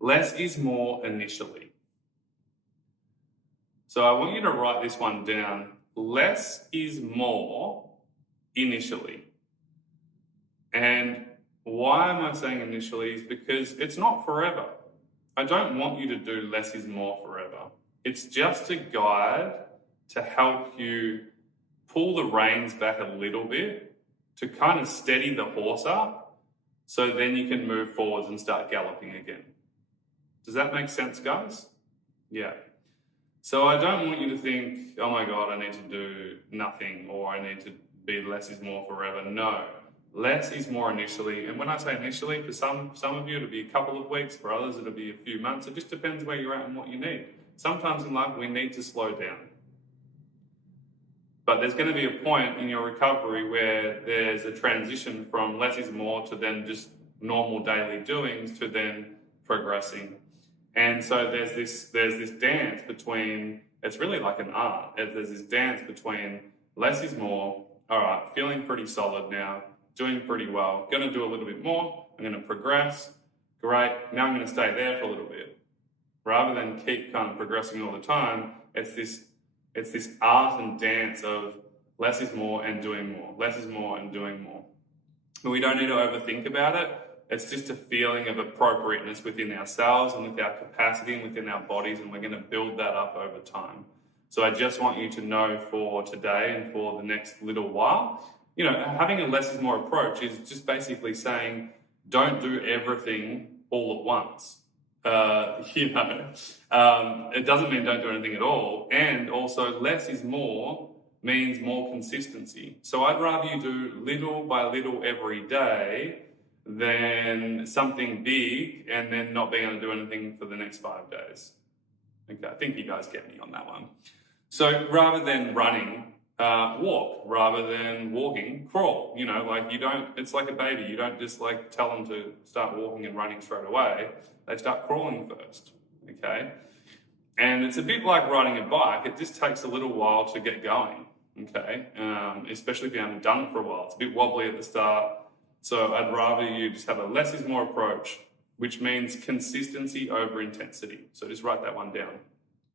Less is more initially. So I want you to write this one down. Less is more initially. And why am I saying initially is because it's not forever. I don't want you to do less is more forever. It's just a guide to help you pull the reins back a little bit to kind of steady the horse up so then you can move forwards and start galloping again. Does that make sense, guys? Yeah. So I don't want you to think, oh my God, I need to do nothing or I need to be less is more forever. No, less is more initially. And when I say initially, for some of you, it'll be a couple of weeks. For others, it'll be a few months. It just depends where you're at and what you need. Sometimes in life, we need to slow down. But there's going to be a point in your recovery where there's a transition from less is more to then just normal daily doings to then progressing. And so there's this dance between, it's really like an art. There's this dance between less is more. All right, feeling pretty solid now, doing pretty well. Going to do a little bit more. I'm going to progress. Great. Now I'm going to stay there for a little bit. Rather than keep kind of progressing all the time, it's this art and dance of less is more and doing more. Less is more and doing more. But we don't need to overthink about it. It's just a feeling of appropriateness within ourselves and with our capacity and within our bodies, and we're going to build that up over time. So I just want you to know for today and for the next little while, having a less is more approach is just basically saying, don't do everything all at once. It doesn't mean don't do anything at all. And also less is more means more consistency. So I'd rather you do little by little every day than something big and then not being able to do anything for the next 5 days. Okay, I think you guys get me on that one. So rather than running, walk. Rather than walking, crawl. It's like a baby. You don't just tell them to start walking and running straight away. They start crawling first, okay? And it's a bit like riding a bike. It just takes a little while to get going, okay? Especially if you haven't done it for a while. It's a bit wobbly at the start. So I'd rather you just have a less is more approach, which means consistency over intensity. So just write that one down.